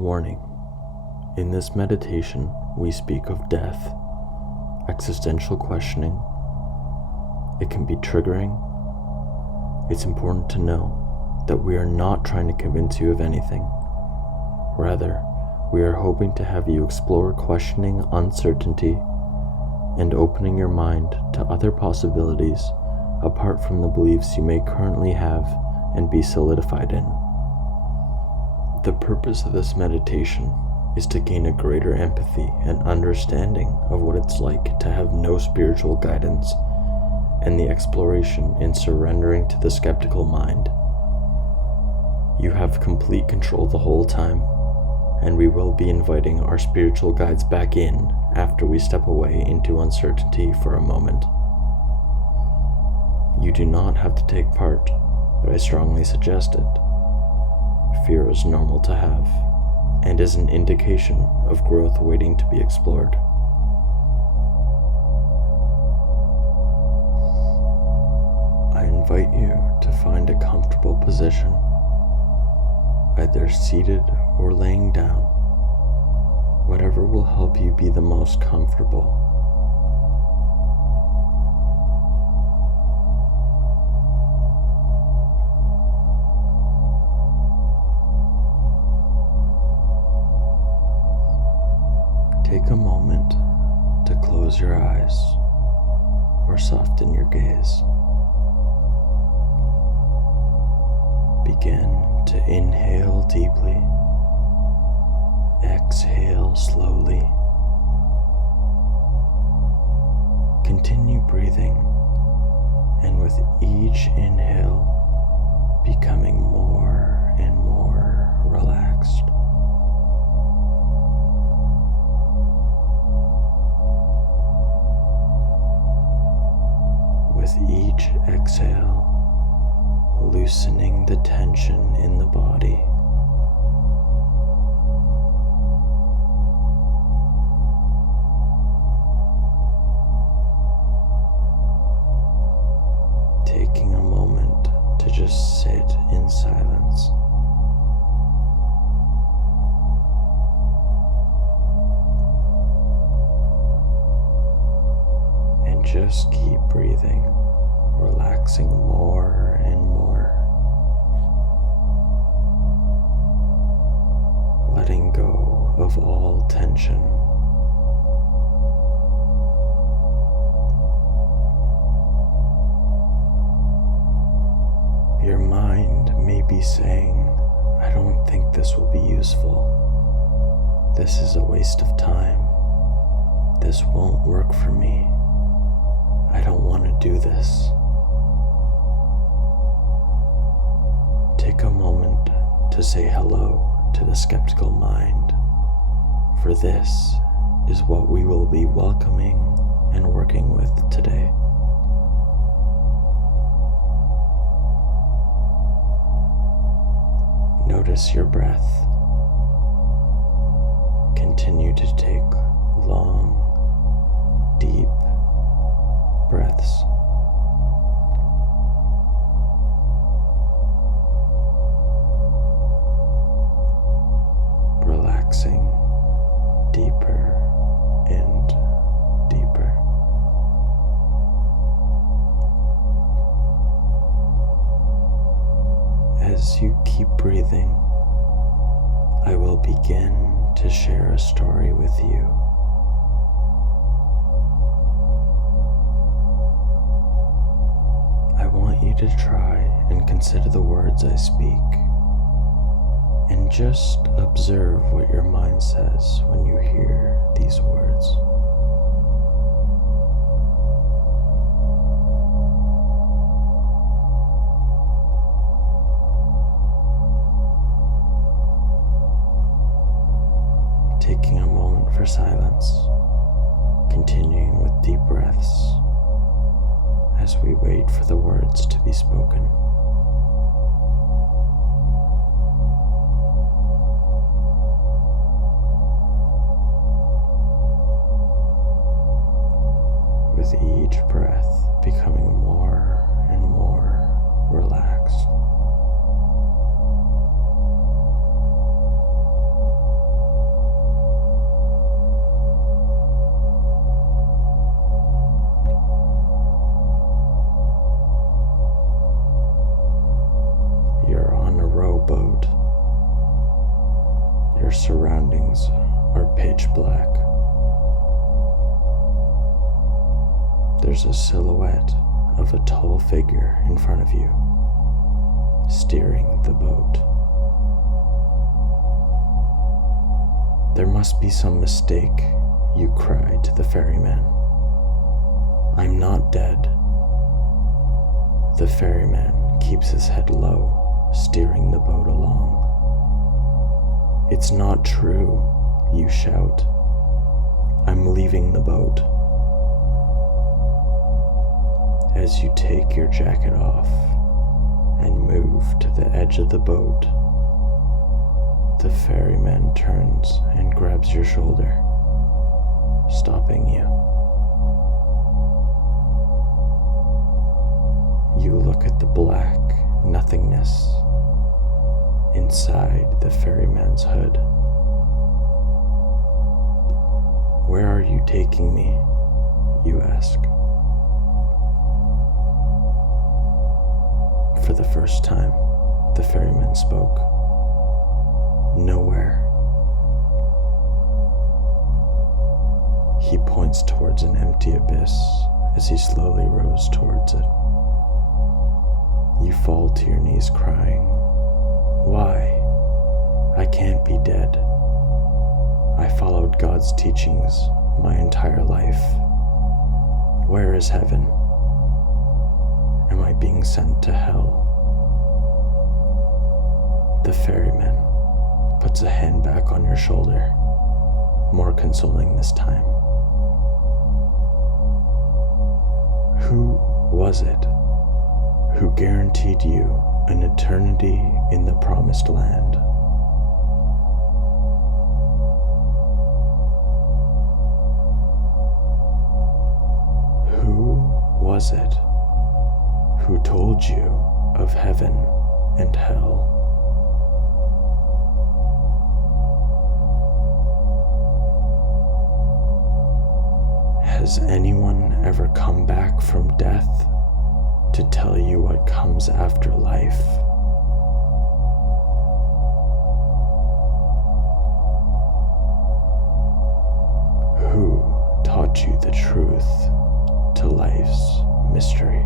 Warning. In this meditation, we speak of death, existential questioning. It can be triggering. It's important to know that we are not trying to convince you of anything. Rather, we are hoping to have you explore questioning uncertainty and opening your mind to other possibilities apart from the beliefs you may currently have and be solidified in. The purpose of this meditation is to gain a greater empathy and understanding of what it's like to have no spiritual guidance and the exploration in surrendering to the skeptical mind. You have complete control the whole time, and we will be inviting our spiritual guides back in after we step away into uncertainty for a moment. You do not have to take part, but I strongly suggest it. Fear is normal to have, and is an indication of growth waiting to be explored. I invite you to find a comfortable position, either seated or laying down, whatever will help you be the most comfortable. Take a moment to close your eyes or soften your gaze. Begin to inhale deeply, exhale slowly. Continue breathing, and with each inhale, becoming more and more relaxed. With each exhale, loosening the tension in the body. Taking a moment to just sit in silence. And just keep breathing, relaxing more and more. Letting go of all tension. Your mind may be saying, I don't think this will be useful. This is a waste of time. This won't work for me. I don't want to do this. Take a moment to say hello to the skeptical mind, for this is what we will be welcoming and working with today. Notice your breath. Continue to take long, deep breaths. Relaxing deeper and deeper. As you keep breathing, I will begin to share a story with you. I want you to try and consider the words I speak, and just observe what your mind says when you hear these words. Taking a moment for silence, continuing with deep breaths as we wait for the words to be spoken. With each breath becoming more and more relaxed. Your surroundings are pitch black. There's a silhouette of a tall figure in front of you, steering the boat. There must be some mistake, you cry to the ferryman. I'm not dead. The ferryman keeps his head low, steering the boat along. It's not true, you shout. I'm leaving the boat. As you take your jacket off and move to the edge of the boat, the ferryman turns and grabs your shoulder, stopping you. You look at the black nothingness inside the ferryman's hood. Where are you taking me? You ask. For the first time, the ferryman spoke. Nowhere. He points towards an empty abyss as he slowly rows towards it. You fall to your knees crying, "Why? I can't be dead. I followed God's teachings my entire life. Where is heaven? Am I being sent to hell?" The ferryman puts a hand back on your shoulder, more consoling this time. Who was it who guaranteed you an eternity in the promised land? Who was it who told you of heaven and hell? Has anyone ever come back from death to tell you what comes after life? Who taught you the truth to life's mystery?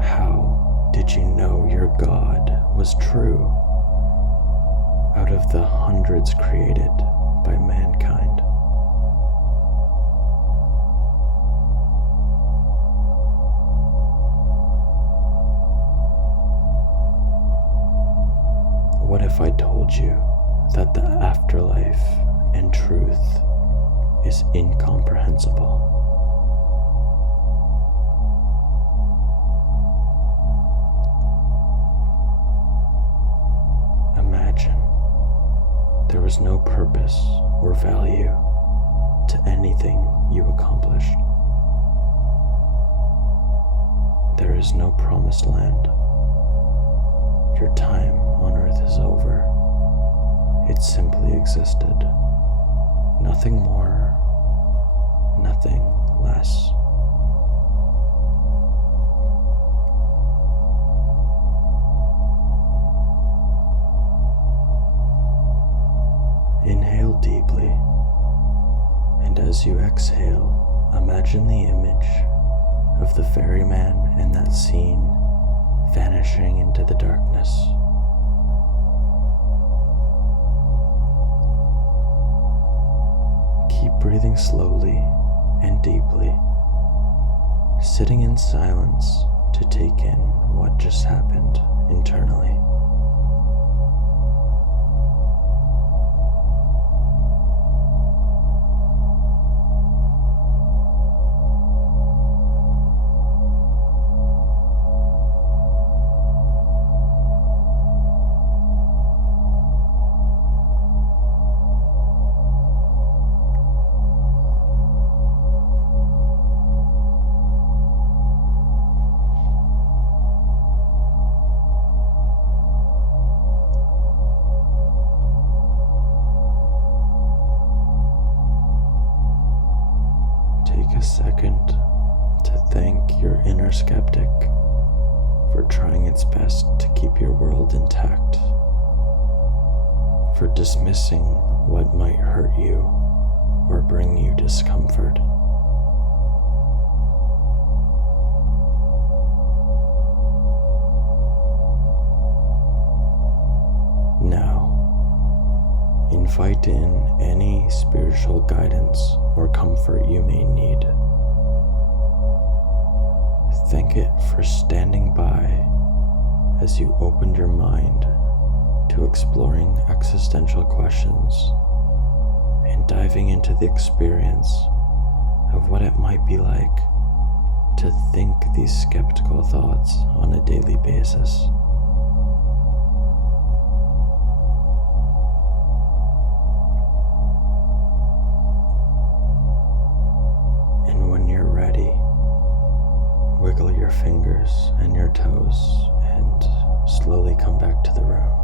How did you know your God was true out of the hundreds created by mankind? What if I told you that the afterlife and truth is incomprehensible? Imagine there was no purpose or value to anything you accomplished. There is no promised land. Your time on earth is over. It simply existed. Nothing more, nothing less. Inhale deeply, and as you exhale, imagine the image of the ferryman in that scene vanishing into the darkness. Keep breathing slowly and deeply, sitting in silence to take in what just happened internally. Take a second to thank your inner skeptic for trying its best to keep your world intact, for dismissing what might hurt you or bring you discomfort. Now, invite in any spiritual guidance or comfort you may need. Thank it for standing by as you opened your mind to exploring existential questions and diving into the experience of what it might be like to think these skeptical thoughts on a daily basis. And when you're ready, wiggle your fingers and your toes and slowly come back to the room.